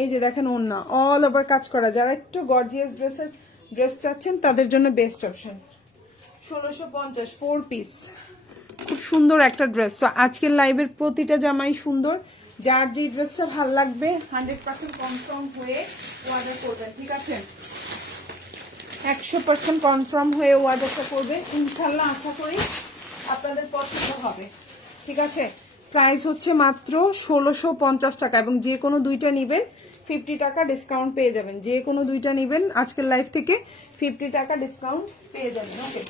এই যে দেখেন ওড়না অল ওভার কাজ করা, যারা একটু গর্জিয়াস ড্রেস চাচ্ছেন তাদের জন্য বেস্ট অপশন। 1650, 4 পিস, খুব সুন্দর একটা ড্রেস। তো আজকের লাইভের প্রতিটা জামাই সুন্দর। যার যে ড্রেসটা ভাল লাগবে 100% কনফার্ম হয়ে অর্ডার করবেন, ঠিক আছে? 100% কনফার্ম হয়ে অর্ডারটা করবেন, ইনশাল্লাহ আশা করি আপনাদের পছন্দ হবে, ঠিক আছে? প্রাইস হচ্ছে মাত্র 1650 টাকা, এবং যে কোনো দুইটা নিবেন 50 টাকা ডিসকাউন্ট পেয়ে যাবেন। যে কোনো দুইটা নিবেন আজকের লাইভ থেকে 50 টাকা ডিসকাউন্ট পেয়ে যাবেন। ওকে,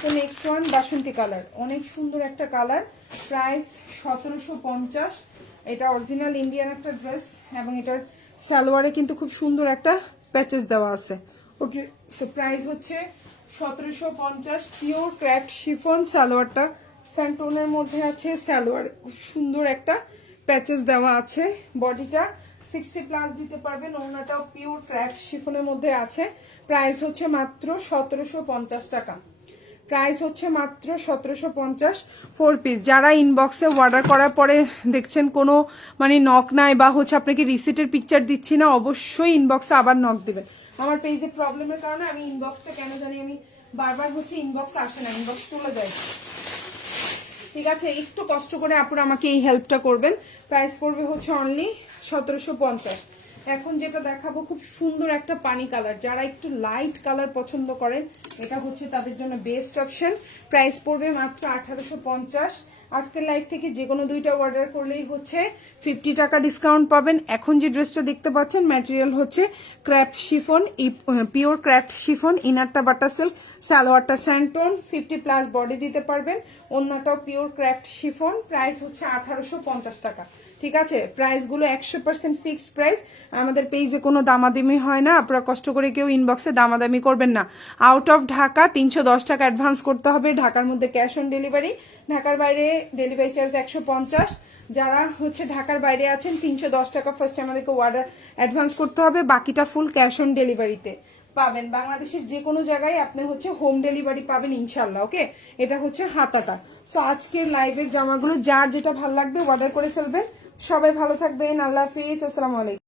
তো নেক্সট ওয়ান বাসন্তী কালার, অনেক সুন্দর একটা কালার। প্রাইস 1750। এটা অরিজিনাল ইন্ডিয়ান একটা ড্রেস, এবং এটার সালোয়ারে কিন্তু খুব সুন্দর একটা প্যাচেস দেওয়া আছে। ওকে, সো প্রাইস হচ্ছে 1750, পিওর ক্র্যাফট শিফন। সালোয়ারটা স্যান্টোনের মধ্যে আছে, সালোয়ার খুব সুন্দর একটা প্যাচেস দেওয়া আছে। বডিটা 60+ দিতে পারবেন। ওড়নাটাও পিওর ক্র্যাফট শিফনের মধ্যে আছে। প্রাইস হচ্ছে মাত্র 1750 টাকা। প্রাইস হচ্ছে মাত্র 1750, 4 পিস। যারা ইনবক্সে অর্ডার করার পরে দেখছেন কোনো মানে নক নাই, বা হচ্ছে আপনাকে রিসিটের পিকচার দিচ্ছি না, অবশ্যই ইনবক্সে আবার নক দেবেন। আমার পেজে প্রবলেমের কারণে আমি ইনবক্সটা কেন জানি আমি বারবার হচ্ছে ইনবক্সে আসে না, ইনবক্স চলে যায়, ঠিক আছে? একটু কষ্ট করে আপুরা আমাকে এই হেল্পটা করবেন। প্রাইস পড়বে হচ্ছে অনলি 1750। এখন যেটা দেখাবো খুব সুন্দর একটা পানি কালার, যারা একটু লাইট কালার পছন্দ করেন এটা হচ্ছে তাদের জন্য বেস্ট অপশন। প্রাইস পড়বে মাত্র 1850। আজকের লাইভ থেকে যে কোনো দুইটা অর্ডার করলেই হচ্ছে 50 টাকা ডিসকাউন্ট পাবেন। এখন যে ড্রেসটা দেখতে পাচ্ছেন ম্যাটেরিয়াল হচ্ছে craft chiffon, pure craft chiffon. ইনারটা বাটার সিল্ক, সালোয়ারটা স্যান্টোন, 50+ বডি দিতে পারবেন। ওড়নাটাও পিওর ক্র্যাফট শিফন। প্রাইস হচ্ছে 1850 টাকা, ঠিক আছে? প্রাইসগুলো 100% ফিক্সড প্রাইস। আমাদের পেজে কোনো দামাদামি হয় না, আপনারা কষ্ট করে কেউ ইনবক্সে দামাদামি করবেন না। আউট অফ ঢাকা 310 টাকা অ্যাডভান্স করতে হবে, ঢাকার মধ্যে ক্যাশ অন ডেলিভারি, ঢাকার বাইরে ডেলিভারি চার্জ 150। যারা হচ্ছে ঢাকার বাইরে আছেন 310 টাকা ফার্স্ট আমাদেরকে অর্ডার অ্যাডভান্স করতে হবে, বাকিটা ফুল ক্যাশ অন ডেলিভারিতে পাবেন। বাংলাদেশের যে কোনো জায়গায় আপনি হচ্ছে হোম ডেলিভারি পাবেন ইনশাল্লাহ। ওকে, এটা হচ্ছে হাতাটা। সো আজকের লাইভের জামাগুলো যার যেটা ভালো লাগবে অর্ডার করে ফেলবেন। সবাই ভালো থাকবেন, আল্লাহ হাফিজ, আসসালামু আলাইকুম।